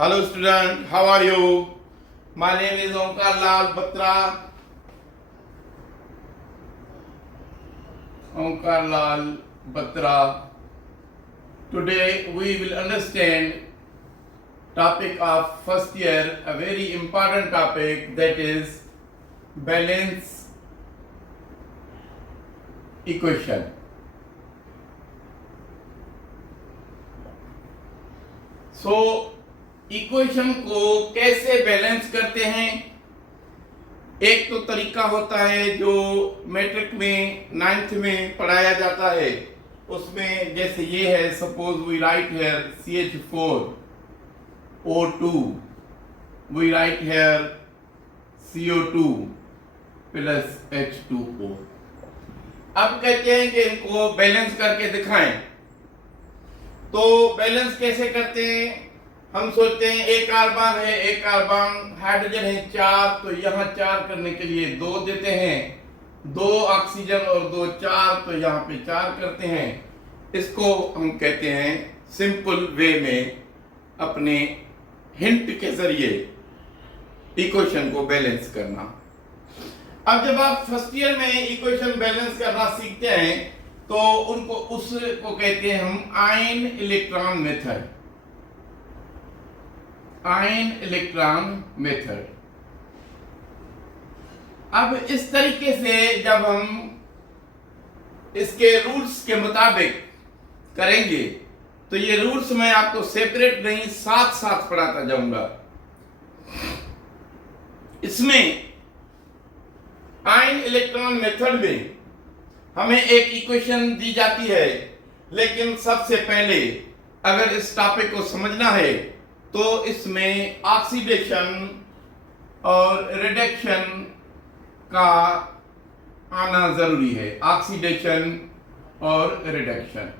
Hello student, how are you? My name is Omkar Lal Batra. Omkar Lal Batra. Today we will understand topic of first year, a very important topic, that is balance equation. So equation को कैसे balance करते हैं? एक तो तरीका होता है जो मैट्रिक में 9th में पढ़ाया जाता है, उसमें जैसे ये है, suppose we write here CH4O2, we write here CO2 plus H2O. अब कहते हैं कि इनको बैलेंस करके दिखाएं. तो बैलेंस कैसे करते हैं? हम सोचते हैं एक कार्बन है, एक कार्बन, हाइड्रोजन है 4, तो यहाँ 4 करने के लिए 2 देते हैं, 2 ऑक्सीजन और 2 4, तो यहाँ पे 4 करते हैं. इसको हम कहते हैं सिंपल वे में अपने हिंट के जरिए इक्वेशन को बैलेंस करना. अब जब आप फर्स्ट ईयर में इक्वेशन बैलेंस करना सीखते हैं तो उसको कहते हैं हम ion electron method. Ion electron method. अब इस तरीके से जब हम इसके रूल्स के मुताबिक करेंगे तो ये रूल्स मैं आपको सेपरेट नहीं साथ साथ पढ़ाता जाऊंगा. इसमें आयन इलेक्ट्रॉन मेथड में हमें एक इक्वेशन दी जाती है, लेकिन सबसे पहले अगर इस टॉपिक को समझना है तो इसमें ऑक्सीडेशन और रिडक्शन का आना जरूरी है. ऑक्सीडेशन और रिडक्शन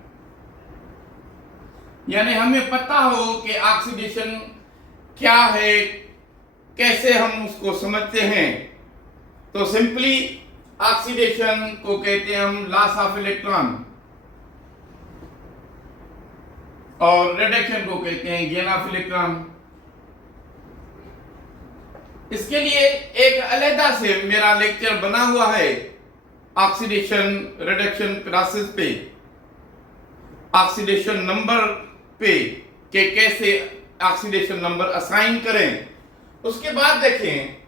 यानी हमें पता हो कि ऑक्सीडेशन क्या है, कैसे हम उसको समझते हैं. तो सिंपली ऑक्सीडेशन को कहते हैं हम लॉस ऑफ इलेक्ट्रॉन और रिडक्शन को कहते हैं गेन ऑफ इलेक्ट्रॉन. इसके लिए एक अलग से मेरा लेक्चर बना हुआ है ऑक्सीडेशन रिडक्शन प्रोसेस पे, ऑक्सीडेशन नंबर पे, कि कैसे ऑक्सीडेशन नंबर असाइन करें. उसके बाद देखें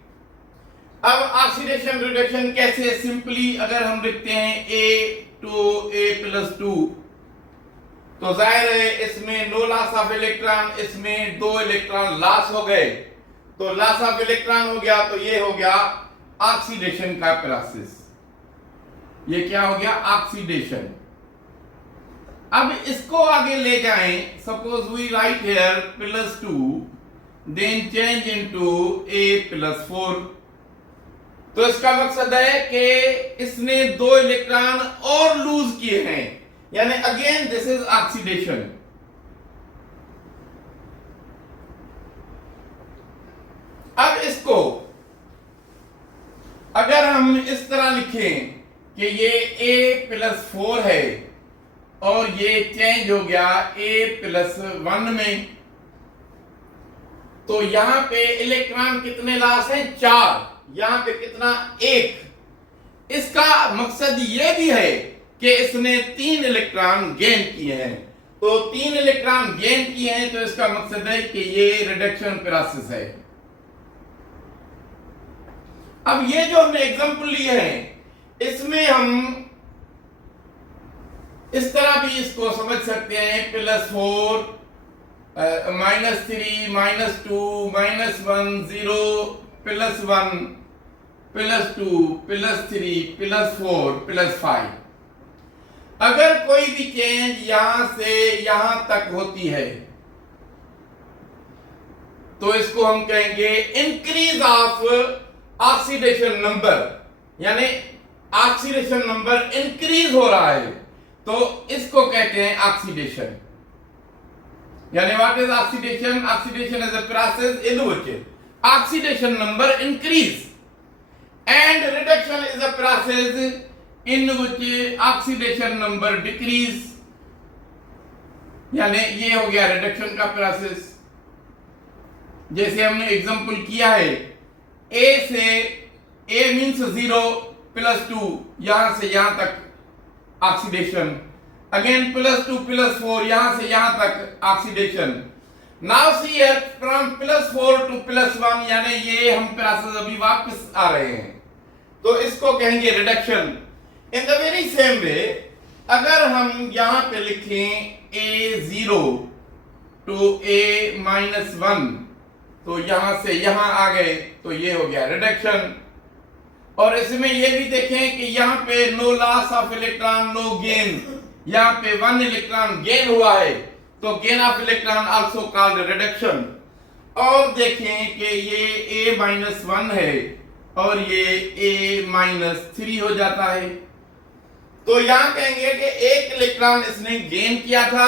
अब ऑक्सीडेशन रिडक्शन कैसे. सिंपली अगर हम लिखते हैं A+2 तो जाहिर है इसमें नो लॉस ऑफ इलेक्ट्रॉन, इसमें 2 इलेक्ट्रॉन लॉस हो गए, तो लॉस ऑफ इलेक्ट्रॉन हो गया, तो ये हो गया ऑक्सीडेशन का प्रोसेस. ये क्या हो गया? ऑक्सीडेशन. अब इसको आगे ले जाएं. Suppose we write here +2 then change into A+4. तो इसका मकसद है कि इसने 2 इलेक्ट्रॉन और लूज किए हैं, यानी अगेन दिस इज ऑक्सीडेशन. अब इसको अगर हम इस तरह लिखें कि ये A+4 है और ये चेंज हो गया A+1 में, तो यहां पे इलेक्ट्रॉन कितने लॉस हैं? 4. यहां पे कितना? 1. इसका मकसद ये भी है कि इसने 3 इलेक्ट्रॉन गेन किए हैं. तो 3 इलेक्ट्रॉन गेन किए हैं तो इसका मकसद है कि ये रिडक्शन प्रोसेस है. अब ये जो हमने एग्जांपल लिए हैं इसमें हम इस तरह भी इसको समझ सकते हैं. +4 -3 -2 -1 0 +1 +2 +3 +4 +5. अगर कोई भी चेंज यहां से यहां तक होती है तो इसको हम कहेंगे इंक्रीज ऑफ ऑक्सीडेशन नंबर, यानी ऑक्सीडेशन नंबर इंक्रीज हो रहा है, तो इसको कहते हैं ऑक्सीडेशन. यानी what is oxidation? Oxidation is a process in which oxidation number increase and reduction is a process in which oxidation number decrease. यानी ये हो गया रिडक्शन का प्रोसेस. जैसे हमने एग्जांपल किया है, ए से ए मीन्स 0 +2, यहां से यहां तक ऑक्सीडेशन, अगेन +2 +4, यहां से यहां तक oxidation. Now see here from +4 to +1, यानी ये हम प्रोसेस अभी वापस आ रहे हैं, तो इसको कहेंगे reduction. In the very same way अगर हम यहां पे लिखें A0 to A-1, तो यहां से यहां आ गए, तो ये हो गया रिडक्शन। और इसमें ये भी देखें कि यहां पे no loss of electron, no gain, यहां पे 1 इलेक्ट्रॉन गेन हुआ है, तो gain of electron also called reduction. और देखें कि ये A-1 है और ये A-3 हो जाता है, तो यहां कहेंगे कि 1 इलेक्ट्रॉन इसने गेन किया था,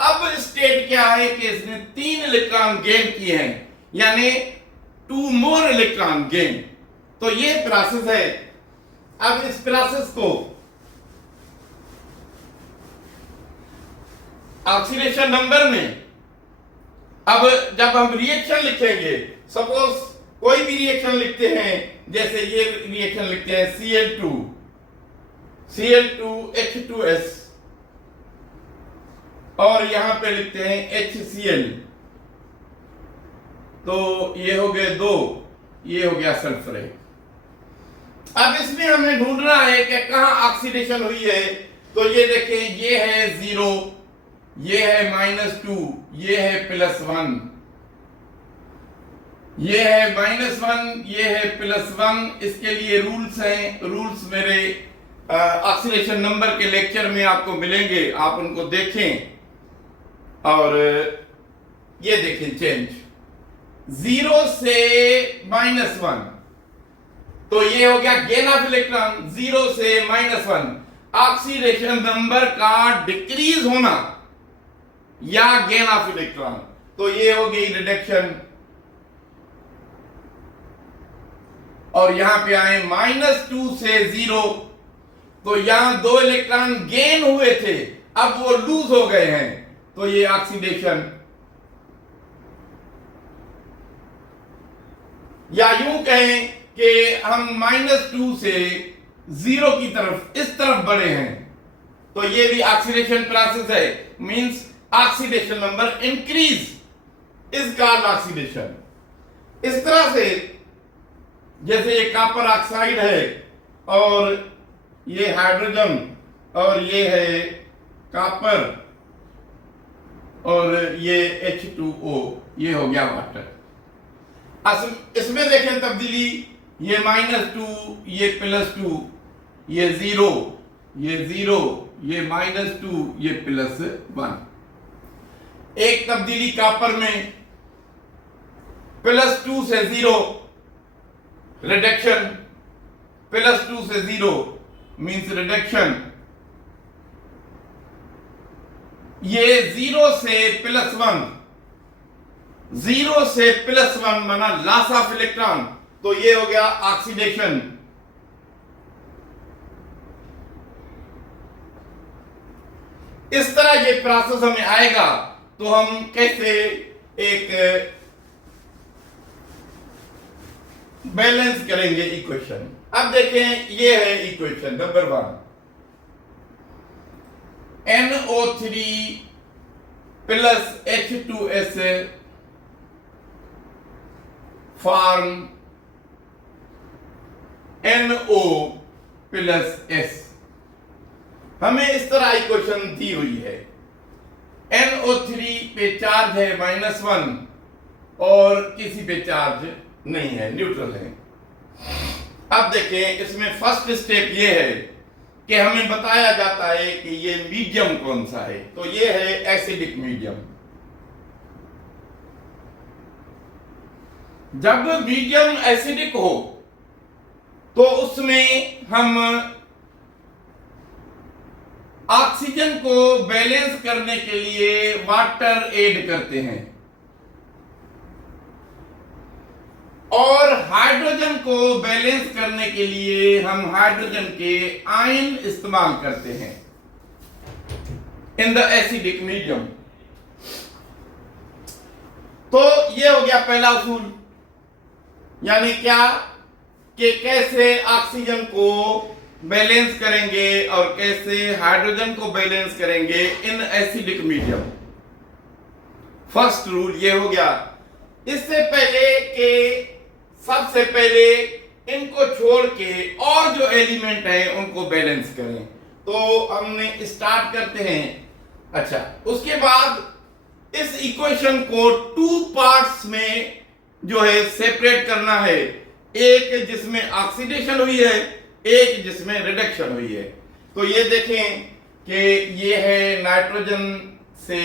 अब स्टेट क्या है कि इसने 3 इलेक्ट्रॉन गेन किए हैं, यानी 2 मोर इलेक्ट्रॉन गेन। तो ये प्रोसेस है। अब इस प्रोसेस को ऑक्सीडेशन नंबर में, अब जब हम रिएक्शन लिखेंगे, सपोज कोई भी रिएक्शन लिखते हैं, जैसे ये रिएक्शन लिखते हैं Cl2H2S, और यहां पे लिखते हैं HCl, तो ये हो गए 2, ये हो गया सल्फर है। अब इसमें हमें ढूंढना है कि कहां ऑक्सीडेशन हुई है, तो ये देखें, ये है 0, ये है -2, ये है +1, ये है -1, ये है +1। इसके लिए रूल्स हैं, रूल्स मेरे ऑक्सीडेशन नंबर के लेक्चर में आपको मिलेंगे, आप उनको देखें। और ये देखें चेंज 0 से -1, तो ये हो गया गेन ऑफ इलेक्ट्रॉन। 0 से -1 ऑक्सीडेशन नंबर का डिक्रीज होना या गेन ऑफ इलेक्ट्रॉन, तो ये हो गई रिडक्शन। और यहां पे आए -2 से 0, तो यहां 2 इलेक्ट्रॉन गेन हुए थे, अब वो लूज हो गए हैं, तो ये ऑक्सीडेशन। या यूं कहें कि हम -2 से 0 की तरफ, इस तरफ बढ़े हैं, तो ये भी ऑक्सीडेशन प्रोसेस है, means oxidation number increase is called oxidation. इस तरह से जैसे ये कॉपर ऑक्साइड है और ये हाइड्रोजन और ये है कॉपर और ये H2O, ये हो गया वाटर। इसमें देखें तब्दीली, ये -2, ये +2, ये 0, ये 0, ये -2, ये +1। एक तब्दीली कॉपर में +2 से 0 रिडक्शन, +2 से 0 मींस रिडक्शन। ये 0 से +1, 0 से +1 बना लॉस ऑफ इलेक्ट्रॉन, तो ये हो गया ऑक्सीडेशन। इस तरह ये प्रोसेस हमें आएगा, तो हम कैसे एक बैलेंस करेंगे इक्वेशन। अब देखें, ये है equation number 1, NO3 plus H2S form NO plus S। हमें इस तरह इक्वेशन दी हुई है, NO3 पे चार्ज है -1 और किसी पे चार्ज नहीं है, न्यूट्रल है। अब देखें, इसमें फर्स्ट स्टेप ये है कि हमें बताया जाता है कि ये मीडियम कौन सा है, तो ये है एसिडिक मीडियम। जब मीडियम एसिडिक हो तो उसमें हम ऑक्सीजन को बैलेंस करने के लिए वाटर ऐड करते हैं और हाइड्रोजन को बैलेंस करने के लिए हम हाइड्रोजन के आयन इस्तेमाल करते हैं इन द एसिडिक मीडियम। तो ये हो गया पहला उसूल, यानी क्या कि कैसे ऑक्सीजन को बैलेंस करेंगे और कैसे हाइड्रोजन को बैलेंस करेंगे in acidic medium. First rule ये हो गया। इससे पहले कि सबसे पहले इनको छोड़ के और जो एलिमेंट है उनको बैलेंस करें, तो हमने स्टार्ट करते हैं। अच्छा, उसके बाद इस इक्वेशन को टू पार्ट्स में जो है सेपरेट करना है, एक जिसमें ऑक्सीडेशन हुई है, एक जिसमें रिडक्शन हुई है। तो ये देखें कि ये है नाइट्रोजन से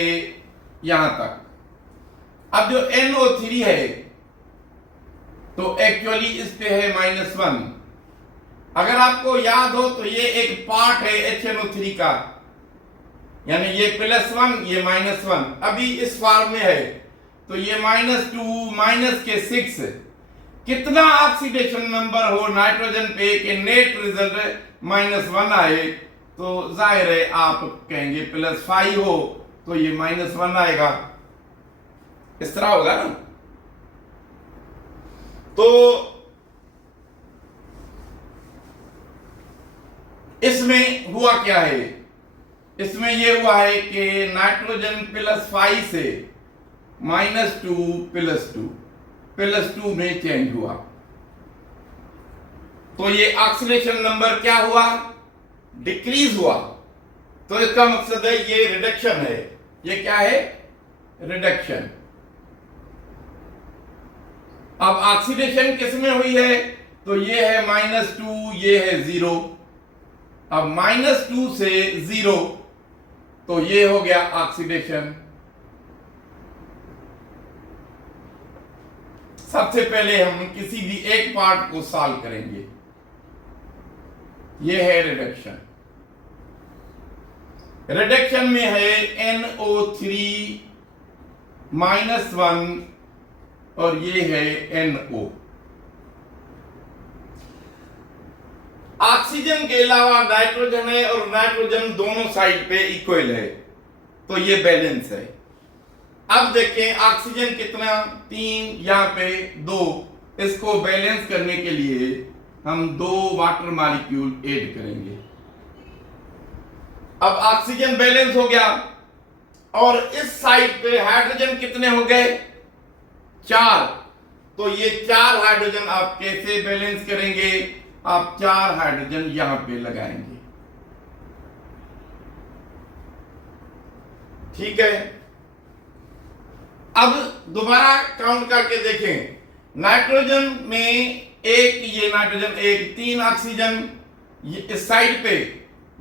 यहां तक। अब जो NO3 है तो एक्चुअली इस पे है -1। अगर आपको याद हो तो ये एक पार्ट है HNO3 का, यानी ये +1 ये -1 अभी इस फॉर्म में है, तो ये -2 के 6 कितना ऑक्सीडेशन नंबर हो नाइट्रोजन पे कि नेट रिजल्ट -1 आए, तो जाहिर है आप कहेंगे +5 हो तो ये -1 आएगा, इस तरह होगा ना। तो इसमें हुआ क्या है, इसमें यह हुआ है कि नाइट्रोजन +5 से -2 +2 में चेंज हुआ, तो ये ऑक्सीडेशन नंबर क्या हुआ, डिक्रीज हुआ। तो इसका मकसद है ये रिडक्शन है। ये क्या है, रिडक्शन। अब ऑक्सीडेशन किसमें हुई है, तो ये है -2 ये है 0। अब -2 से 0 तो ये हो गया ऑक्सीडेशन। सबसे पहले हम किसी भी एक पार्ट को सॉल्व करेंगे। ये है रिडक्शन। रिडक्शन में है NO3 -1 और ये है NO। ऑक्सीजन के अलावा नाइट्रोजन है और नाइट्रोजन दोनों साइड पे इक्वल है, तो ये बैलेंस है। अब देखें ऑक्सीजन कितना, 3, यहां पे 2। इसको बैलेंस करने के लिए हम 2 वाटर मॉलिक्यूल ऐड करेंगे। अब ऑक्सीजन बैलेंस हो गया और इस साइड पे हाइड्रोजन कितने हो गए, 4। तो ये 4 हाइड्रोजन आप कैसे बैलेंस करेंगे, आप 4 हाइड्रोजन यहां पे लगाएंगे, ठीक है। अब दोबारा काउंट करके देखें, नाइट्रोजन में एक, ये नाइट्रोजन 1, 3 ऑक्सीजन इस साइड पे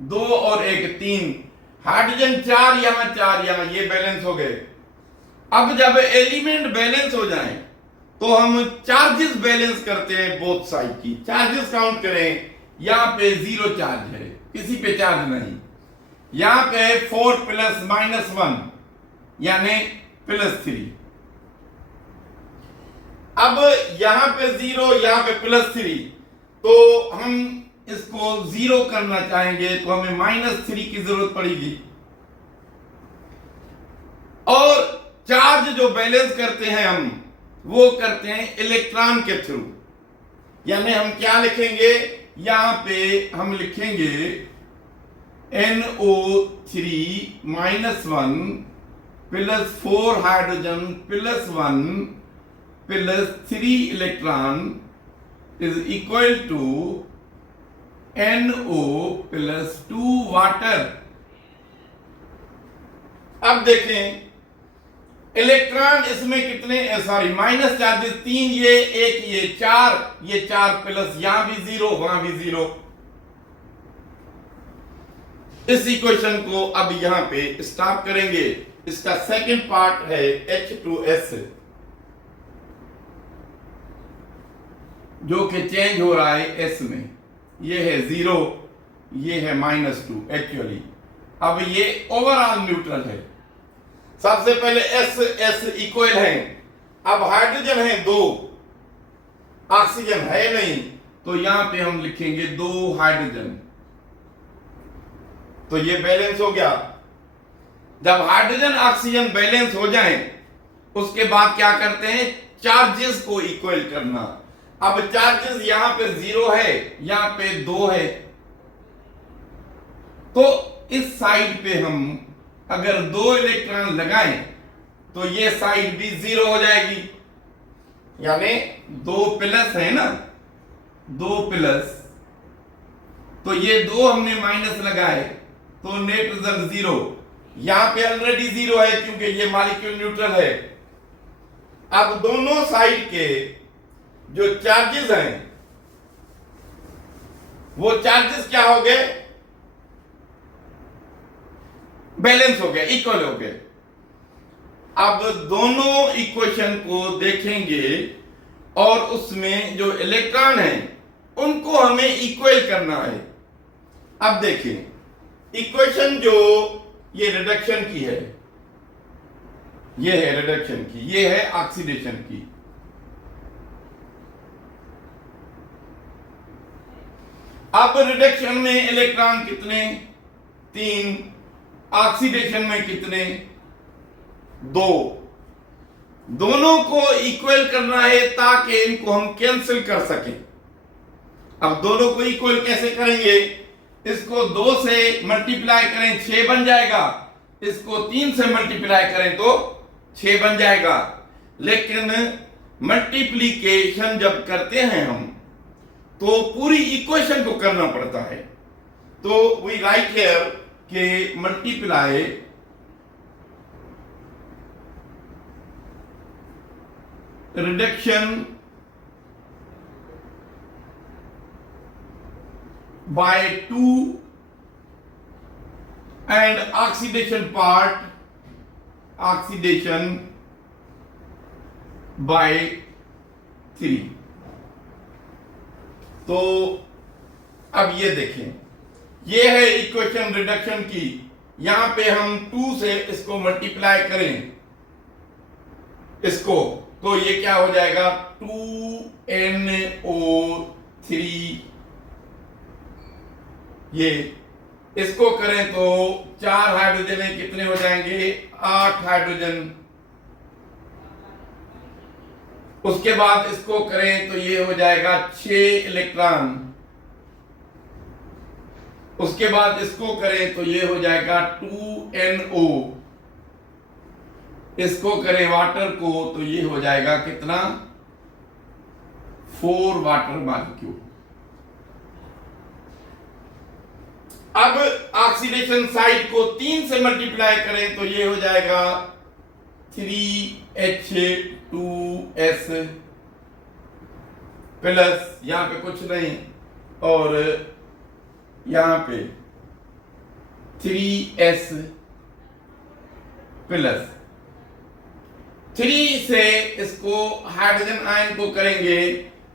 2 और 1 3, हाइड्रोजन 4 यहां 4 यहां, ये बैलेंस हो गए। अब जब एलिमेंट बैलेंस हो जाएं तो हम चार्जेस बैलेंस करते हैं, बोथ साइड की चार्जेस काउंट करें। यहां पे 0 चार्ज है, किसी पे चार्ज नहीं। यहां पे 4 + -1 यानी +3। अब यहां पे 0 यहां पे +3, तो हम इसको 0 करना चाहेंगे तो हमें -3 की जरूरत पड़ेगी। और चार्ज जो बैलेंस करते हैं हम, वो करते हैं इलेक्ट्रॉन के थ्रू। यानी हम क्या लिखेंगे, यहां पे हम लिखेंगे NO3 -1 +4 hydrogen +1 +3 electron is equal to NO +2 water. अब देखें इलेक्ट्रॉन इसमें कितने, सॉरी माइनस चार्जेस 3, ये 1 ये 4, ये 4 प्लस यहां भी 0 वहां भी 0। इस इक्वेशन को अब यहां पे स्टॉप करेंगे। इसका सेकंड पार्ट है H2S, जो कि चेंज हो रहा है S में। ये है 0, ये है -2 एक्चुअली। अब ये ओवरऑल न्यूट्रल है। सबसे पहले S इक्वल है। अब हाइड्रोजन है 2, ऑक्सीजन है नहीं, तो यहां पे हम लिखेंगे 2 हाइड्रोजन, तो ये बैलेंस हो गया। जब हाइड्रोजन ऑक्सीजन बैलेंस हो जाए उसके बाद क्या करते हैं, चार्जेस को इक्वल करना। अब चार्जेस यहां पे 0 है, यहां पे 2 है, तो इस साइड पे हम अगर 2 इलेक्ट्रॉन लगाएं तो ये साइड भी 0 हो जाएगी, यानी 2 प्लस है ना, 2 प्लस, तो ये 2 हमने माइनस लगाए तो नेट रिजल्ट 0। यहां पे ऑलरेडी 0 है क्योंकि ये मॉलिक्यूल न्यूट्रल है। अब दोनों साइड के जो चार्जेस हैं वो चार्जेस क्या हो गए, बैलेंस हो गए, इक्वल हो गए। अब दोनों इक्वेशन को देखेंगे और उसमें जो इलेक्ट्रॉन हैं उनको हमें इक्वल करना है। अब देखिए इक्वेशन जो ये रिडक्शन की है, ये है रिडक्शन की, ये है ऑक्सीडेशन की। अब रिडक्शन में इलेक्ट्रॉन कितने, 3, ऑक्सीडेशन में कितने, 2। दोनों को इक्वल करना है ताकि इनको हम कैंसिल कर सकें। अब दोनों को इक्वल कैसे करेंगे, इसको 2 से मल्टीप्लाई करें 6 बन जाएगा, इसको 3 से मल्टीप्लाई करें तो 6 बन जाएगा। लेकिन मल्टीप्लीकेशन जब करते हैं हम तो पूरी इक्वेशन को करना पड़ता है। तो वी राइट हियर के multiply reduction by 2 and oxidation part, oxidation by 3। तो अब ये देखें, ये है इक्वेशन रिडक्शन की। यहां पे हम 2 से इसको मल्टीप्लाई करें इसको, तो ये क्या हो जाएगा, 2NO3। ये इसको करें तो 4 हाइड्रोजन कितने हो जाएंगे, 8 हाइड्रोजन। उसके बाद इसको करें तो ये हो जाएगा 6 इलेक्ट्रॉन। उसके बाद इसको करें तो ये हो जाएगा 2NO। इसको करें वाटर को तो ये हो जाएगा कितना, 4 वाटर मॉलिक्यूल। अब ऑक्सीडेशन साइड को 3 से मल्टीप्लाई करें तो ये हो जाएगा 3H2S प्लस, यहां पे कुछ नहीं, और यहां पे 3S प्लस। 3 से इसको हाइड्रोजन आयन को करेंगे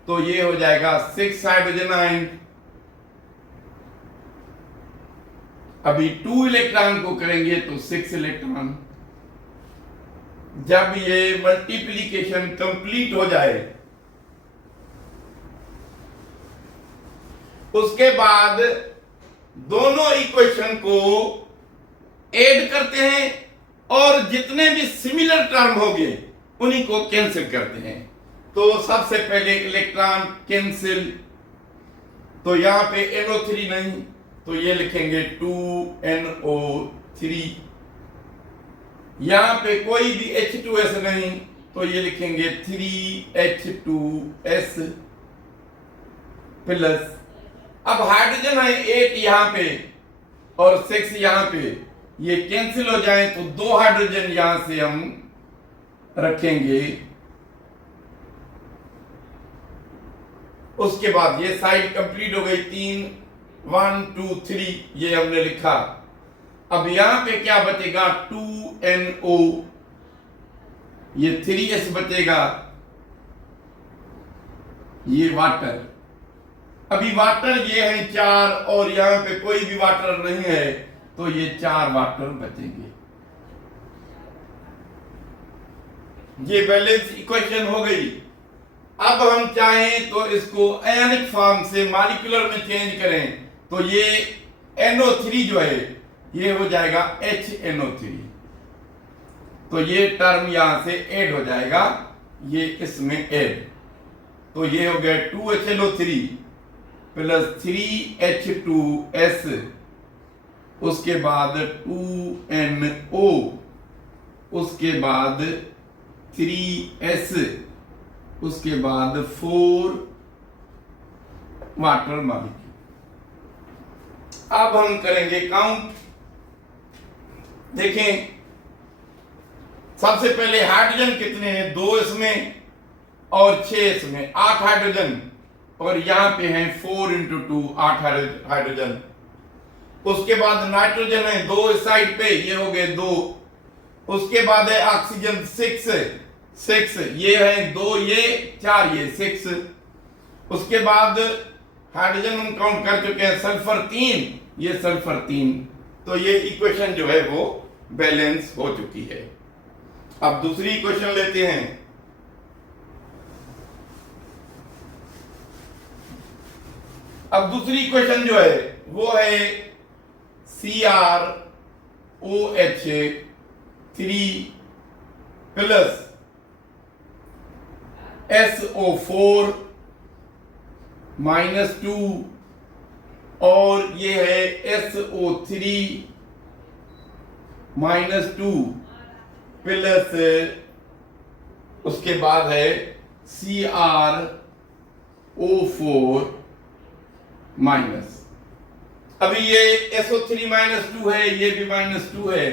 तो ये हो जाएगा 6 हाइड्रोजन आयन। अभी 2 इलेक्ट्रॉन को करेंगे तो 6 इलेक्ट्रॉन। जब ये मल्टीप्लिकेशन कंप्लीट हो जाए उसके बाद दोनों इक्वेशन को ऐड करते हैं और जितने भी सिमिलर टर्म होंगे उन्हीं को कैंसिल करते हैं। तो सबसे पहले इलेक्ट्रॉन कैंसिल, तो यहां पे NO3 नहीं तो ये लिखेंगे 2NO3। यहां पे कोई भी H2S नहीं तो ये लिखेंगे 3H2S प्लस। अब हाइड्रोजन है 8 यहां पे और 6 यहां पे, ये कैंसिल हो जाए तो 2 हाइड्रोजन यहां से हम रखेंगे। उसके बाद ये साइड कंप्लीट हो गई, 3 1 2 3 ये हमने लिखा। अब यहां पे क्या बचेगा, 2NO, ये 3S बचेगा, ये वाटर। अभी वाटर ये है 4 और यहां पे कोई भी वाटर नहीं है तो ये 4 वाटर बचेंगे। ये बैलेंस इक्वेशन हो गई। अब हम चाहें तो इसको आयनिक फॉर्म से मॉलिक्यूलर में चेंज करें तो ये NO3 जो है ये हो जाएगा HNO3। तो तो ये टर्म यहां से ऐड हो जाएगा, ये इसमें ऐड, तो ये हो गया 2HNO3 प्लस 3H2S, उसके बाद 2NO, उसके बाद 3S, उसके बाद 4 वाटर मॉलिक्यूल। अब हम करेंगे काउंट। देखें, सबसे पहले हाइड्रोजन कितने हैं, 2 इसमें और 6 इसमें, 8 हाइड्रोजन, और यहां पे हैं 4 इंटू 2, 8 हाइड्रोजन। उसके बाद नाइट्रोजन है 2 इस साइड पे, ये हो गए 2। उसके बाद है ऑक्सीजन 6, ये है 2, ये 4, ये 6। उसके बाद हाइड्रोजन हम काउंट कर चुके हैं, सल्फर 3, ये सल्फर 3। तो ये इक्वेशन जो है वो बैलेंस हो चुकी है। अब दूसरी इक्वेशन लेते हैं। अब दूसरी इक्वेशन जो है वो है CrOH3 प्लस SO4 -2, और ये है SO3 -2 प्लस, उसके बाद है CrO4 माइनस। अभी ये SO3 -2 है, ये भी -2 है,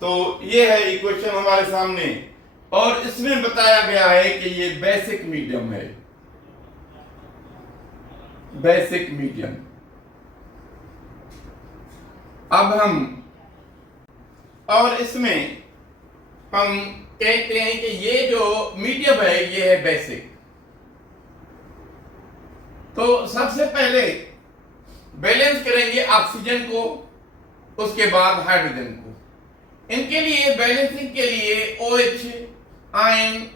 तो ये है इक्वेशन हमारे सामने। और इसमें बताया गया है कि ये बेसिक मीडियम है, बेसिक मीडियम। अब हम, और इसमें हम कहते हैं कि ये जो मीडियम है ये है बेसिक। तो सबसे पहले बैलेंस करेंगे ऑक्सीजन को, उसके बाद हाइड्रोजन को। इनके लिए बैलेंसिंग के लिए OH आयन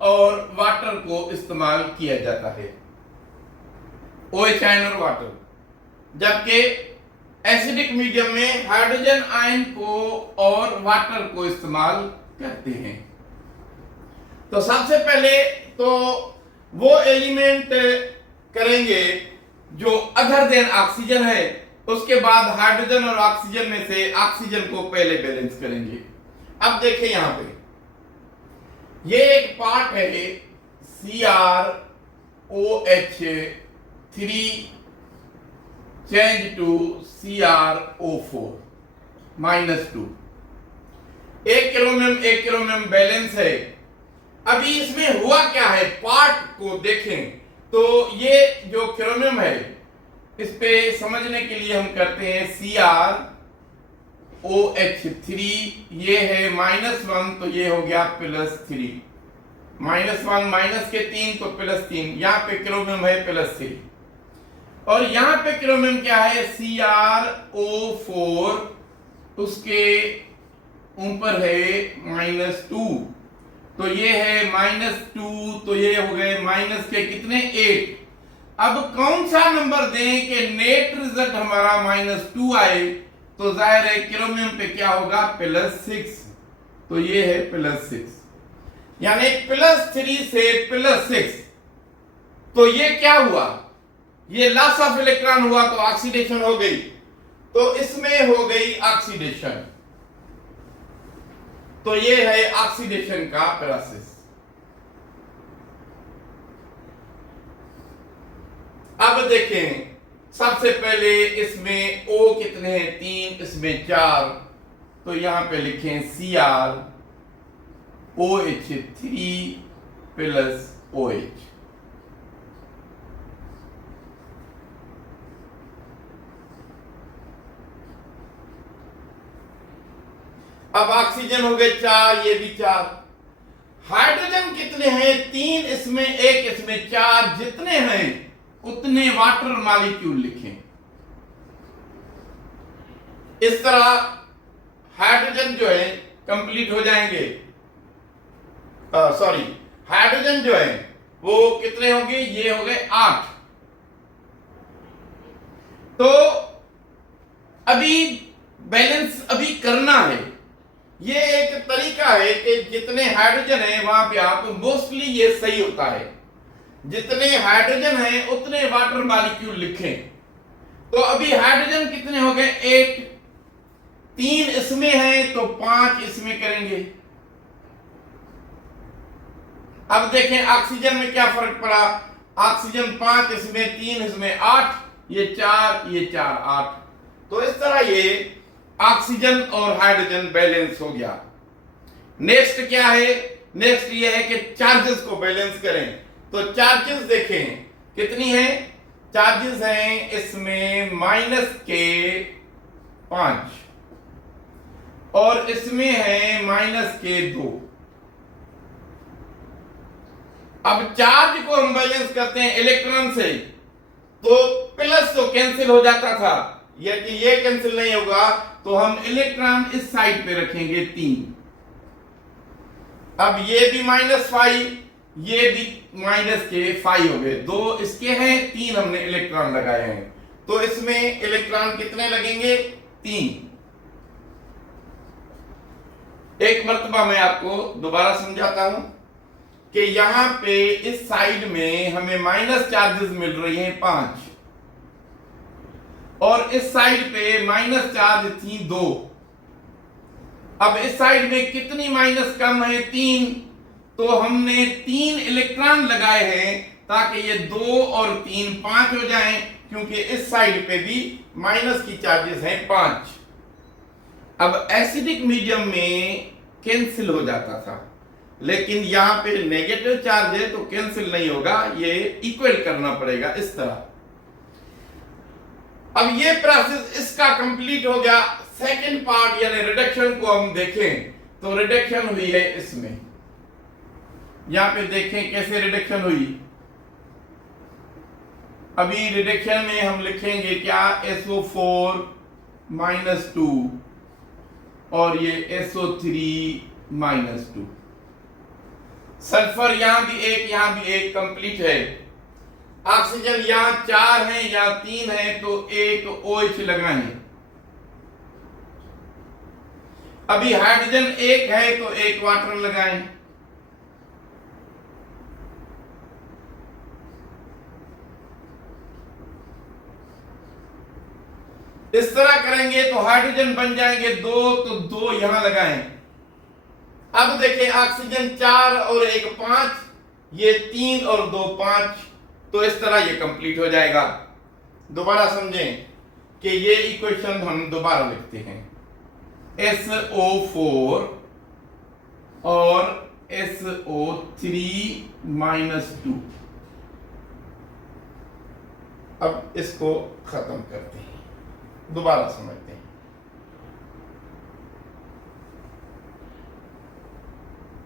और वाटर को इस्तेमाल किया जाता है, OH आयन और वाटर। जबकि एसिडिक मीडियम में हाइड्रोजन आयन को और वाटर को इस्तेमाल करते हैं। तो सबसे पहले तो वो एलिमेंट करेंगे जो अदर देन ऑक्सीजन है, उसके बाद हाइड्रोजन और ऑक्सीजन में से ऑक्सीजन को पहले बैलेंस करेंगे। अब देखें यहां पे ये एक पार्ट है CrOH3 change to CrO4 -2, 1 chromium balance है। अभी इसमें हुआ क्या है, पार्ट को देखें तो ये जो क्रोमियम है इस पे समझने के लिए हम करते हैं CrOH3, ये है -1, तो ये हो गया +3, -1 माइनस के 3 तो +3, यहां पे क्रोमियम है +3, और यहां पे क्रोमियम क्या है CrO4, उसके ऊपर है -2, तो ये है -2, तो ये हो गए माइनस के कितने 8। अब कौन सा नंबर दें कि नेट रिजल्ट हमारा -2 आए, तो जाहिर है क्रोमियम पे क्या होगा +6, तो ये है +6, यानी +3 से +6। तो ये क्या हुआ, ये लॉस ऑफ इलेक्ट्रॉन हुआ, तो ऑक्सीडेशन हो गई, तो इसमें हो गई ऑक्सीडेशन। तो ये है ऑक्सीडेशन का प्रोसेस। अब देखें, सबसे पहले इसमें O कितने हैं 3, इसमें 4, तो यहां पे लिखें CrOH3 प्लस OH। अब ऑक्सीजन हो गए 4, ये भी 4। हाइड्रोजन कितने हैं 3, इसमें 1, इसमें 4, जितने हैं उतने वाटर मॉलिक्यूल लिखें। इस तरह हाइड्रोजन जो है कंप्लीट हो जाएंगे। सॉरी, हाइड्रोजन जो है वो कितने होंगे, ये हो गए 8। तो अभी बैलेंस अभी करना है, ये एक तरीका है कि जितने हाइड्रोजन है वहां पे आप मोस्टली ये सही होता है, जितने हाइड्रोजन है उतने वाटर मॉलिक्यूल लिखें। तो अभी हाइड्रोजन कितने हो गए? 8, 3 इसमें है तो 5 इसमें करेंगे। अब देखें ऑक्सीजन में क्या फर्क पड़ा। ऑक्सीजन 5 इसमें, 3 इसमें, 8, ये 4 8। तो इस तरह ये ऑक्सीजन और हाइड्रोजन बैलेंस हो गया। नेक्स्ट क्या है? नेक्स्ट ये है कि चार्जेस को बैलेंस करें। तो चार्जेस देखें कितनी है? चार्जेस हैं इसमें -k5 और इसमें है -k2। अब चार्ज को हम बैलेंस करते हैं इलेक्ट्रॉन से, तो प्लस तो कैंसिल हो जाता था, यदि ये कैंसिल नहीं होगा तो हम इलेक्ट्रॉन इस साइड पे रखेंगे 3। अब ये भी -5, ये भी -k5 हो गए। 2 इसके हैं, 3 हमने इलेक्ट्रॉन लगाए हैं, तो इसमें इलेक्ट्रॉन कितने लगेंगे? 3। एक मर्तबा मैं आपको दोबारा समझाता हूं कि यहां पे इस साइड में हमें माइनस चार्जेस मिल रही हैं 5 और इस साइड पे माइनस चार्ज थी 2। अब इस साइड में कितनी माइनस कम है? 3। तो हमने 3 इलेक्ट्रॉन लगाए हैं ताकि ये 2 और 3 5 हो जाएं, क्योंकि इस साइड पे भी माइनस की चार्जेस हैं 5। अब एसिडिक मीडियम में कैंसिल हो जाता था, लेकिन यहां पे नेगेटिव चार्ज है तो कैंसिल नहीं होगा, ये इक्वल करना पड़ेगा इस तरह। अब ये प्रोसेस इसका कंप्लीट हो गया। सेकंड पार्ट यानी रिडक्शन को हम देखें तो रिडक्शन हुई है इसमें। यहां पे देखें कैसे रिडक्शन हुई। अभी रिडक्शन में हम लिखेंगे क्या? SO4 -2 और ये SO3 -2। सल्फर यहां भी एक, यहां भी एक, कंप्लीट है। ऑक्सीजन यहां 4 है, यहां 3 है, तो एक OH लगाएं। अभी हाइड्रोजन 1 है तो एक वाटर लगाएं। इस तरह करेंगे तो हाइड्रोजन बन जाएंगे 2, तो 2 यहां लगाएं। अब देखिए ऑक्सीजन 4 और 1 5, ये 3 और 2 5, तो इस तरह ये कंप्लीट हो जाएगा। दोबारा समझें कि ये इक्वेशन हम दोबारा लिखते हैं। SO4 और SO3 -2। अब इसको खत्म करते हैं, दोबारा समझते हैं।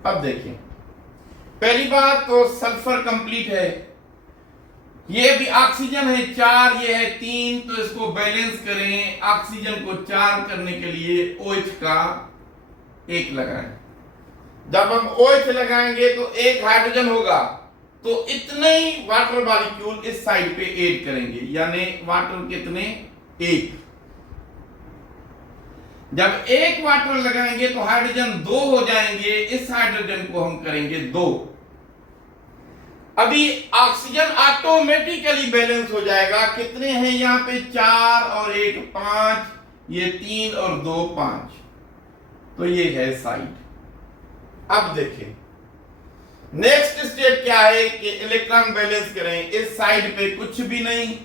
अब देखिए, पहली बात तो सल्फर कंप्लीट है। ये भी ऑक्सीजन है 4, ये है 3, तो इसको बैलेंस करें। ऑक्सीजन को 4 करने के लिए OH का 1 लगाएं। जब हम OH लगाएंगे तो 1 हाइड्रोजन होगा, तो इतने ही वाटर मॉलिक्यूल इस साइड पे ऐड करेंगे, यानी वाटर कितने? 1। जब 1 वाटर लगाएंगे तो हाइड्रोजन 2 हो जाएंगे, इस हाइड्रोजन को हम करेंगे 2। अभी ऑक्सीजन ऑटोमेटिकली बैलेंस हो जाएगा। कितने हैं यहां पे? 4 और 1 5, ये 3 और 2 5, तो ये है साइड। अब देखें नेक्स्ट स्टेप क्या है कि इलेक्ट्रॉन बैलेंस करें। इस साइड पे कुछ भी नहीं,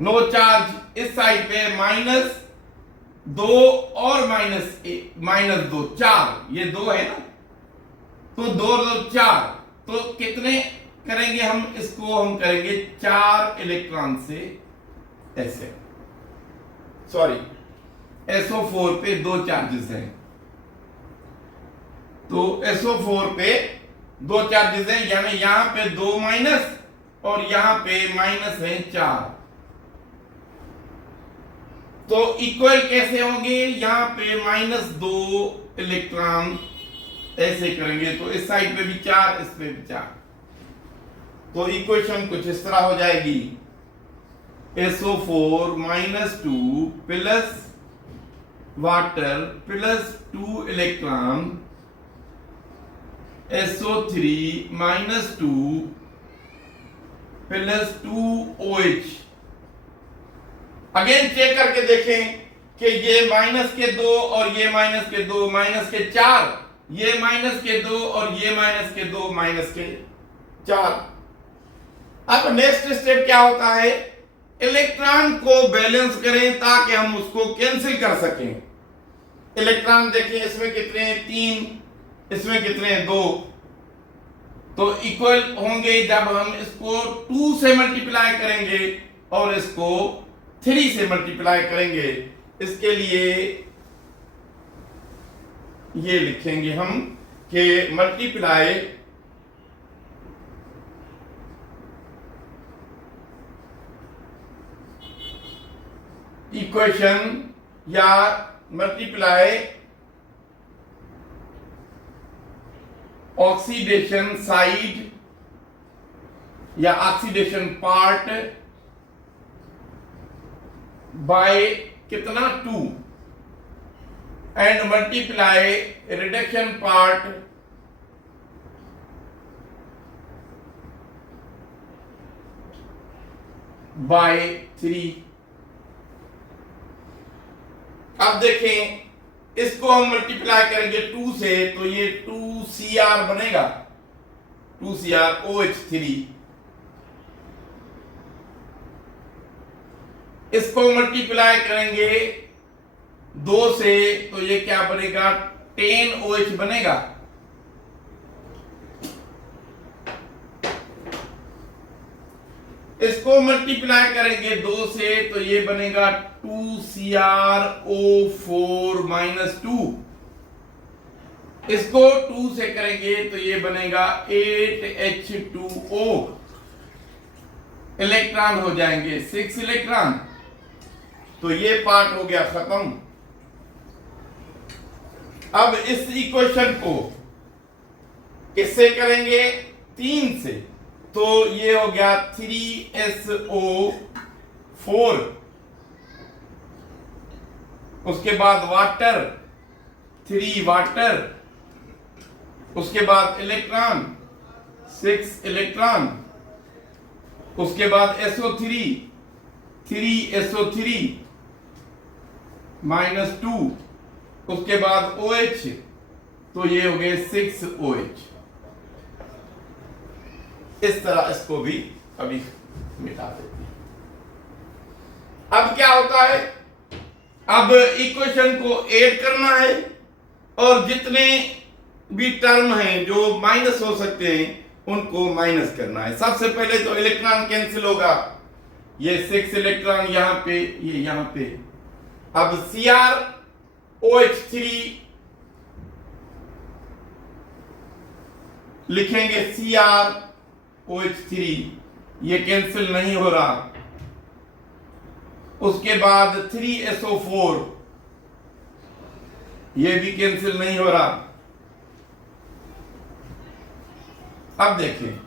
नो चार्ज। इस साइड पे -2 और -2 4, ये 2 है ना, तो 2 2 4, तो कितने करेंगे हम? इसको हम करेंगे 4 इलेक्ट्रॉन से ऐसे। सॉरी, SO4 पे 2 चार्जेस हैं, तो SO4 पे 2 चार्जेस हैं, यानी यहां पे 2 माइनस और यहां पे माइनस है 4। तो इक्वल कैसे होंगे? यहां पे -2 इलेक्ट्रॉन ऐसे करेंगे, तो इस साइड पे भी 4, इस पे भी 4, तो इक्वेशन कुछ इस तरह हो जाएगी। SO4 -2 plus water plus 2 electron SO3 minus 2 plus 2 OH। Again check करके देखें कि ये माइनस के 2 और ये माइनस के 2, माइनस के 4, ये माइनस के 2 और ये माइनस के 2, माइनस के 4। अब नेक्स्ट स्टेप क्या होता है, इलेक्ट्रॉन को बैलेंस करें ताकि हम उसको कैंसिल कर सकें। इलेक्ट्रॉन देखिए इसमें कितने हैं, 3, इसमें कितने हैं, 2, तो इक्वल होंगे जब हम इसको 2 से मल्टीप्लाई करेंगे और इसको 3 से मल्टीप्लाई करेंगे। इसके लिए ये लिखेंगे हम कि मल्टीप्लाई इक्वेशन या मल्टीप्लाई ऑक्सीडेशन साइड या ऑक्सीडेशन पार्ट बाय कितना 2 and multiply reduction part by 3। अब देखें इसको हम मल्टीप्लाई करेंगे 2 से तो ये 2Cr बनेगा, 2CrOH3। इसको मल्टीप्लाई करेंगे 2 से तो ये क्या बनेगा, 10OH बनेगा। इसको मल्टीप्लाई करेंगे 2 से तो ये बनेगा 2CrO4 माइनस 2। इसको 2 से करेंगे तो ये बनेगा 8H2O। इलेक्ट्रॉन हो जाएंगे 6 इलेक्ट्रॉन, तो ये पार्ट हो गया खत्म। अब इस इक्वेशन को किससे करेंगे, 3 से, तो ये हो गया 3SO4। उसके बाद वाटर, 3 वाटर, उसके बाद इलेक्ट्रॉन, 6 इलेक्ट्रॉन, उसके बाद SO3, 3SO3 माइनस 2, उसके बाद OH, तो ये हो गए 6OH। इस तरह इसको भी अभी मिटा देते हैं। अब क्या होता है, अब इक्वेशन को ऐड करना है और जितने भी टर्म हैं जो माइनस हो सकते हैं उनको माइनस करना है। सबसे पहले तो इलेक्ट्रॉन कैंसिल होगा, ये 6 इलेक्ट्रॉन यहां पे, ये यहां पे। अब CrOH3 लिखेंगे, CrOH3, ये कैंसिल नहीं हो रहा। उसके बाद 3SO4, ये भी कैंसिल नहीं हो रहा। अब देखें,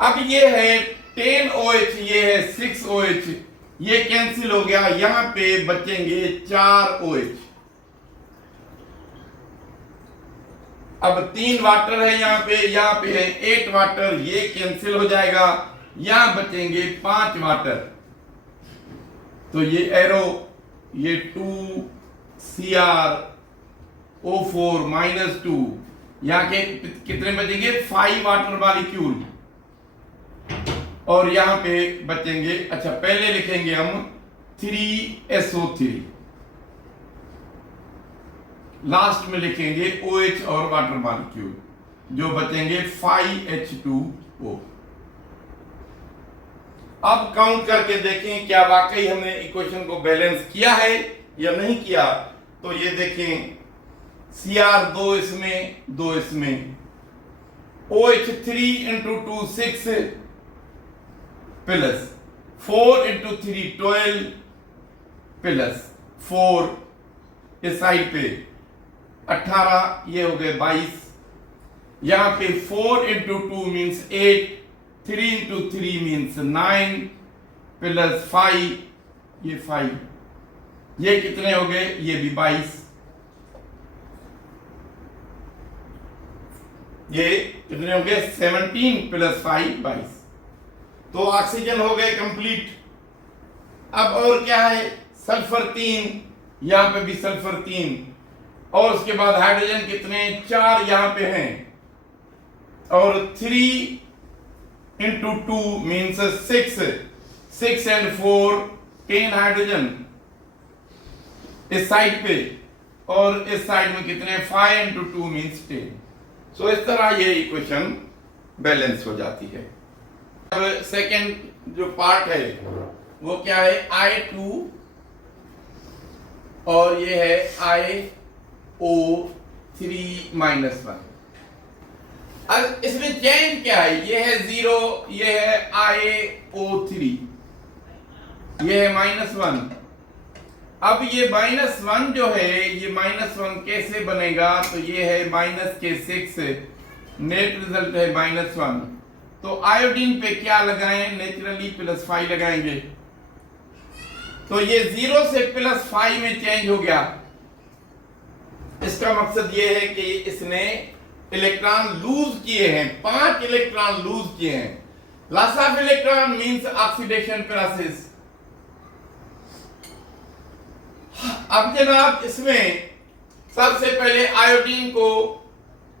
अब ये है 10OH, ये है 6OH, ये कैंसिल हो गया। यहां पे बचेंगे 4OH। अब 3 वाटर है यहाँ पे है 8 वाटर, ये कैंसिल हो जाएगा। यहां बचेंगे 5 वाटर, तो ये एरो, ये 2CrO4 माइनस 2, यहां के कितने बचेंगे, 5 वाटर मॉलिक्यूल। और यहां पे बचेंगे, अच्छा पहले लिखेंगे हम 3SO3, लास्ट में लिखेंगे OH और वाटर मॉलिक्यूल, जो बचेंगे 5H2O। अब काउंट करके देखें क्या वाकई हमने इक्वेशन को बैलेंस किया है या नहीं किया। तो ये देखें, Cr 2 इसमें, 2 इसमें, OH3 into 2 6 plus 4 into 3 12 plus 4 इस साइड पे 18, ये हो गए 22। यहां पे 4 into 2 means 8, 3 into 3 means 9 plus 5, ये 5, ये कितने हो गए, ये भी 22, ये कितने हो गए 17 + 5 22। तो ऑक्सीजन हो गए कंप्लीट। अब और क्या है, सल्फर 3, यहां पे भी सल्फर 3, और उसके बाद हाइड्रोजन कितने 4 यहां पे हैं, और 3 × 2 मीन्स 6, 6 and 4 10 हाइड्रोजन इस साइड पे, और इस साइड में कितने 5 × 2 मीन्स 10। सो इस तरह ये इक्वेशन बैलेंस हो जाती है। अब सेकेंड जो पार्ट है वो क्या है, I2 और ये है IO3-1। अब इसमें चेंज क्या है, ये है 0, ये है IO3, ये है -1। अब ये -1 जो है, ये -1 कैसे बनेगा, तो ये है -6, नेट रिजल्ट है -1। तो आयोडीन पे क्या लगाएं, नेचुरली +5 लगाएंगे, तो ये 0 से +5 में चेंज हो गया। इसका मकसद ये है कि इसने इलेक्ट्रॉन लूज किए हैं, 5 इलेक्ट्रॉन लूज किए हैं। Loss of electron means oxidation process. अब जनाब इसमें सबसे पहले आयोडीन को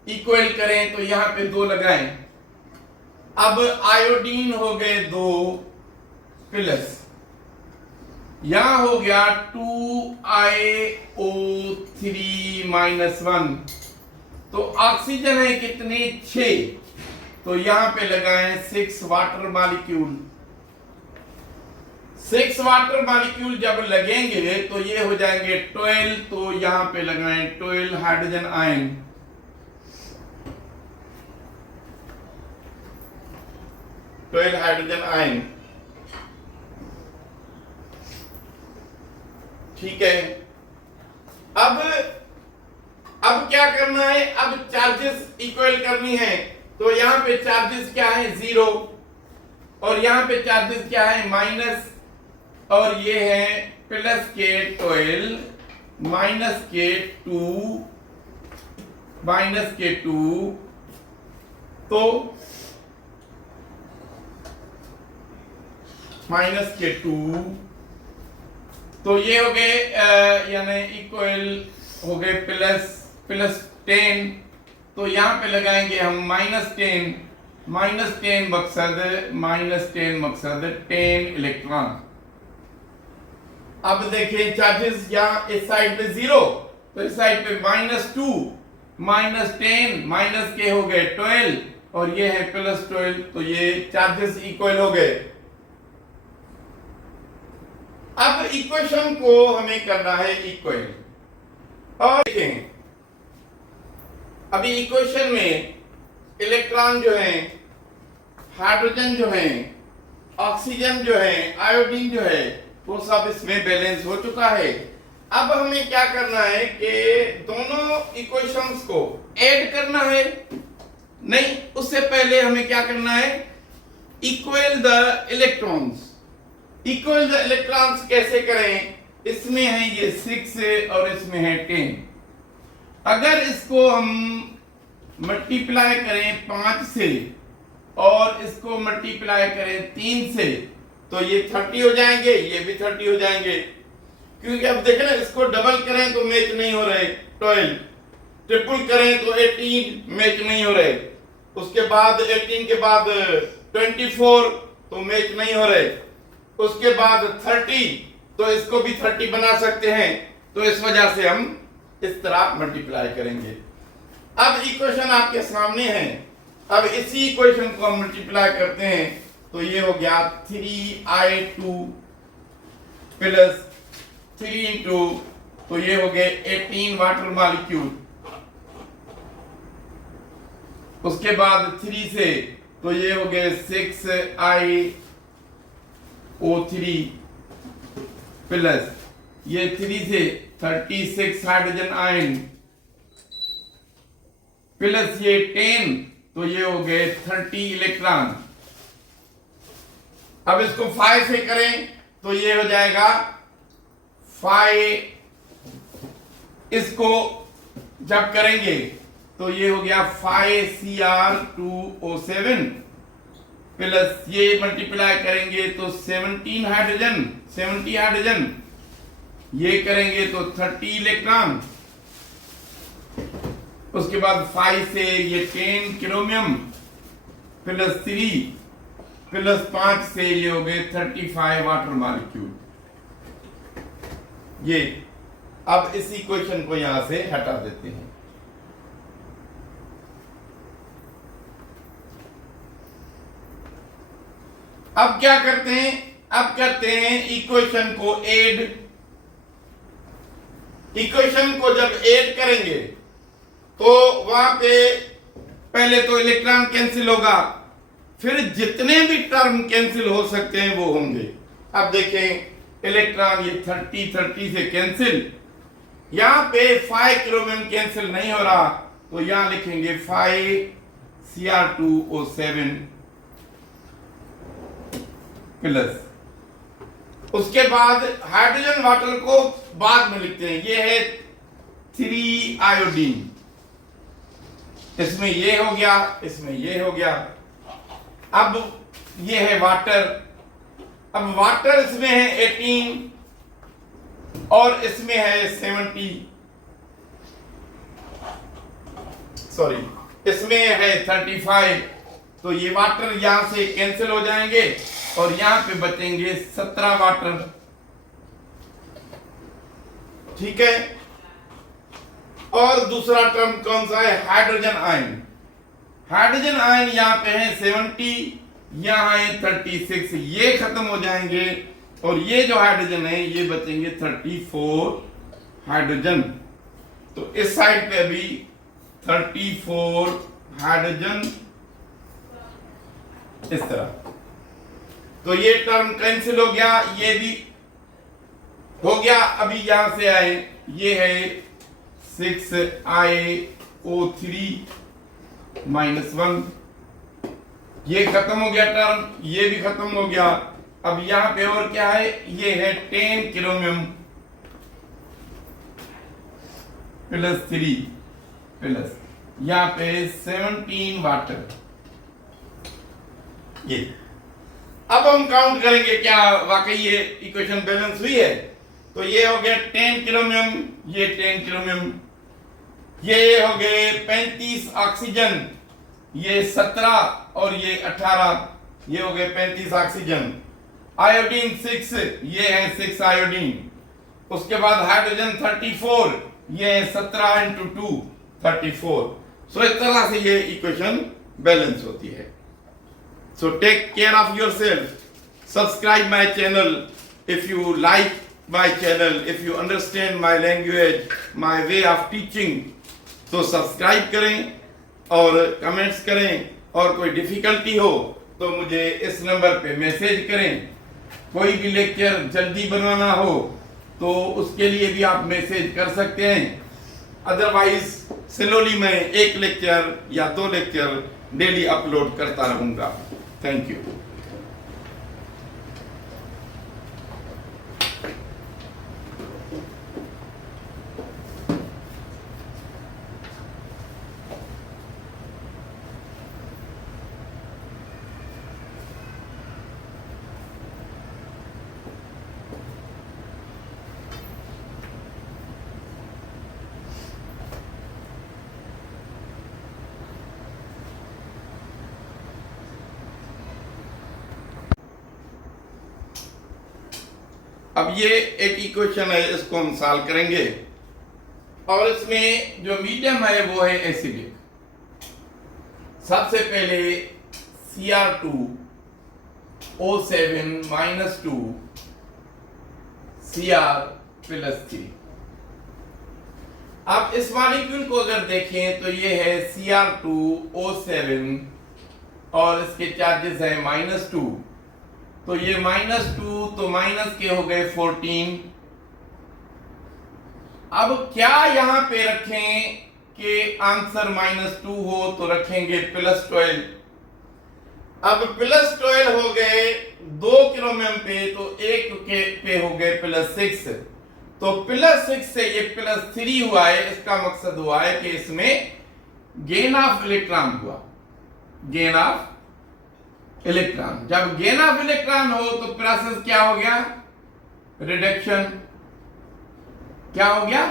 इक्वल करें, तो यहां पे 2 लगाएं। अब आयोडीन हो गए 2+, यहां हो गया 2IO3-1। तो ऑक्सीजन है कितने 6, तो यहां पे लगाएं 6 वाटर मॉलिक्यूल। 6 वाटर मॉलिक्यूल जब लगेंगे तो ये हो जाएंगे 12, तो यहां पे लगाएं 12 हाइड्रोजन आयन। हाइड्रोजन आयन, ठीक है। अब क्या करना है, अब चार्जेस इक्वल करनी है। तो यहां पे चार्जेस क्या है 0, और यहां पे चार्जेस क्या है माइनस, और ये है +K12 -K2 -K2, तो -K2, तो ये हो गए यानी इक्वल हो गए +10। तो यहां पे लगाएंगे हम -10 मकसद 10 इलेक्ट्रॉन। अब देखिए चार्जेस यहाँ इस साइड पे 0, तो इस साइड पे -2 -10 के हो गए 12, और ये है +12, तो ये चार्जेस इक्वल हो गए। अब इक्वेशन को हमें करना है इक्वल, और देखें अभी इक्वेशन में इलेक्ट्रॉन जो है, हाइड्रोजन जो है, ऑक्सीजन जो है, आयोडीन जो है, वो सब इसमें बैलेंस हो चुका है। अब हमें क्या करना है कि दोनों इक्वेशंस को ऐड करना है। नहीं, उससे पहले हमें क्या करना है, equal the electrons. Equal the electrons कैसे करें, इसमें है ये 6 और इसमें है 10। अगर इसको हम मल्टीप्लाई करें 5 से और इसको मल्टीप्लाई करें 3 से, तो ये 30 हो जाएंगे, ये भी 30 हो जाएंगे। क्योंकि अब देखें ना, इसको डबल करें तो मैच नहीं हो रहे 12, ट्रिपल करें तो 18 मैच नहीं हो रहे, उसके बाद 18 के बाद 24 तो मैच नहीं हो रहे, उसके बाद 30, तो इसको भी 30 बना सकते हैं। तो इस वजह से हम इस तरह मल्टीप्लाई करेंगे। अब इक्वेशन आपके सामने है। अब इसी इक्वेशन को हम मल्टीप्लाई करते हैं, तो ये हो गया 3I2 + 3 इंटू, तो ये हो गए 18 वाटर मॉलिक्यूल। उसके बाद 3 से, तो ये हो गए 6IO3 प्लस ये 3 से 36 हाइड्रोजन आयन प्लस ये 10, तो ये हो गए 30 इलेक्ट्रॉन। अब इसको 5 से करें तो ये हो जाएगा फाइ इसको जब करेंगे तो ये हो गया फाइ Cr2O7 प्लस ये मल्टीप्लाई करेंगे तो 70 हाइड्रोजन, ये करेंगे तो 30 इलेक्ट्रॉन, उसके बाद 5 से ये 10 क्रोमियम प्लस 3 प्लस 5 से ये हो गए 35 वाटर मॉलिक्यूल। ये अब इस इक्वेशन को यहां से हटा देते हैं। अब क्या करते हैं, अब करते हैं इक्वेशन को ऐड। इक्वेशन को जब ऐड करेंगे तो वहां पे पहले तो इलेक्ट्रॉन कैंसिल होगा, फिर जितने भी टर्म कैंसिल हो सकते हैं वो होंगे। अब देखें इलेक्ट्रॉन ये 30 से कैंसिल, यहां पे 5 क्रोमियम कैंसिल नहीं हो रहा तो यहां लिखेंगे 5 Cr2O7 प्लस, उसके बाद हाइड्रोजन वाटर को बाद में लिखते हैं, ये है 3 आयोडीन, इसमें ये हो गया, इसमें ये हो गया। अब ये है वाटर, अब वाटर इसमें है 18 और इसमें है 70, सॉरी इसमें है 35, तो ये वाटर यहां से कैंसिल हो जाएंगे और यहां पे बचेंगे 17 वाटर। ठीक है, और दूसरा टर्म कौन सा है, हाइड्रोजन आयन। हाइड्रोजन आयन यहां पे है 70, यहां है 36, ये खत्म हो जाएंगे और ये जो हाइड्रोजन है ये बचेंगे 34 हाइड्रोजन। तो इस साइड पे भी 34 हाइड्रोजन, इस तरह। तो ये टर्म कैंसिल हो गया, ये भी हो गया। अभी यहां से आए, ये है 6iO3 -1, ये खत्म हो गया टर्म, ये भी खत्म हो गया। अब यहां पे और क्या है, ये है 10 क्रोमियम प्लस 3 प्लस यहां पे 17 वाटर। ये अब हम काउंट करेंगे क्या वाकई ये इक्वेशन बैलेंस हुई है। तो ये हो गया 10 क्रोमियम, ये 10 क्रोमियम, ये हो गए 35 ऑक्सीजन, ये 17 और ये 18, ये हो गए 35 ऑक्सीजन। आयोडीन 6, ये है 6 आयोडीन। उसके बाद हाइड्रोजन 34, ये है 17 इंटू 2 34। सो इस तरह से ये इक्वेशन बैलेंस होती है। So take care of yourself. Subscribe my channel if you like my channel. If you understand my language, my way of teaching. तो सब्सक्राइब करें और कमेंट्स करें, और कोई डिफिकल्टी हो तो मुझे इस नंबर पे मैसेज करें। कोई भी लेक्चर जल्दी बनवाना हो तो उसके लिए भी आप मैसेज कर सकते हैं। अदरवाइज स्लोली मैं 1 लेक्चर या 2 लेक्चर डेली अपलोड करता रहूंगा। Thank you. अब ये एक इक्वेशन है, इसको हम सॉल्व करेंगे और इसमें जो मीडियम है वो है एसिडिक। सबसे पहले Cr2O7 -2 Cr+3। अब इस मॉलिक्यूल को अगर देखें तो ये है Cr2O7 और इसके चार्जेस है -2, तो ये -2 तो माइनस के हो गए 14। अब क्या यहां पे रखें कि आंसर -2 हो, तो रखेंगे +12। अब +12 हो गए 2 क्रोमियम पे, तो 1 के पे हो गए +6, तो +6 से ये +3 हुआ है, इसका मकसद हुआ है कि इसमें गेन ऑफ इलेक्ट्रॉन हुआ, गेन ऑफ इलेक्ट्रॉन। जब गेन ऑफ इलेक्ट्रॉन हो तो प्रोसेस क्या हो गया, रिडक्शन। क्या हो गया,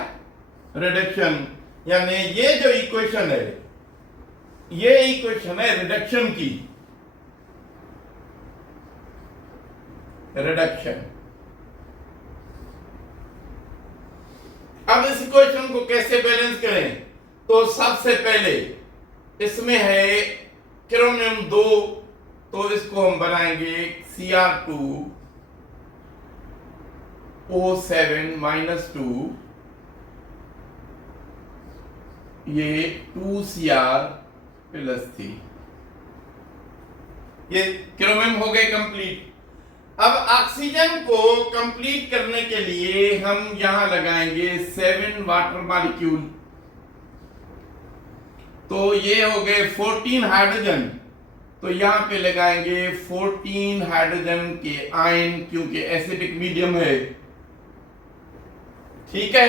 रिडक्शन। यानी ये जो इक्वेशन है, ये इक्वेशन है रिडक्शन की, रिडक्शन। अब इस इक्वेशन को कैसे बैलेंस करें, तो सबसे पहले इसमें है क्रोमियम 2, तो इसको हम बनाएंगे Cr2O7-2, ये 2Cr+3, ये क्रोमियम हो गए कंप्लीट। अब ऑक्सीजन को कंप्लीट करने के लिए हम यहां लगाएंगे 7 वाटर मॉलिक्यूल, तो ये हो गए 14 हाइड्रोजन, तो यहां पे लगाएंगे 14 हाइड्रोजन के आयन, क्योंकि एसिडिक मीडियम है। ठीक है,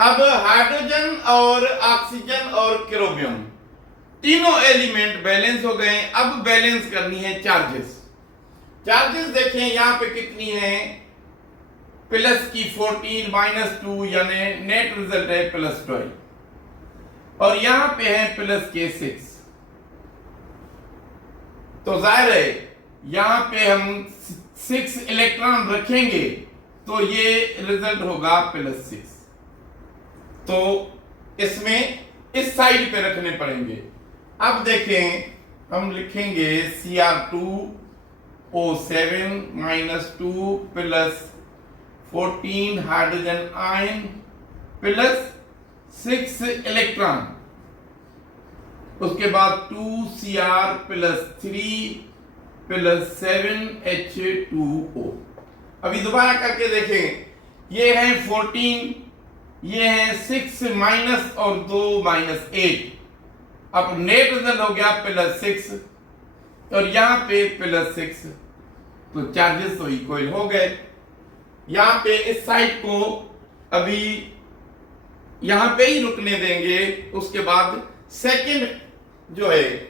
अब हाइड्रोजन और ऑक्सीजन और क्रोमियम तीनों एलिमेंट बैलेंस हो गए। अब बैलेंस करनी है चार्जेस। चार्जेस देखें यहां पे कितनी है, प्लस की 14 -2, यानी नेट रिजल्ट है +12, और यहां पे है प्लस के 6, तो जाहिर है यहां पे हम 6 इलेक्ट्रॉन रखेंगे तो ये रिजल्ट होगा +6, तो इसमें इस साइड पे रखने पड़ेंगे। अब देखें हम लिखेंगे Cr2O7-2 plus 14 hydrogen ion plus 6 electron, उसके बाद 2Cr+3 प्लस 7H2O। अभी दोबारा करके देखें, ये है 14, ये है 6 माइनस और 2 -8, अब नेट रिजल्ट हो गया +6 और यहां पे +6, तो चार्जेस तो इक्वल हो गए। यहां पे इस साइड को अभी यहां पे ही रुकने देंगे, उसके बाद सेकंड जो है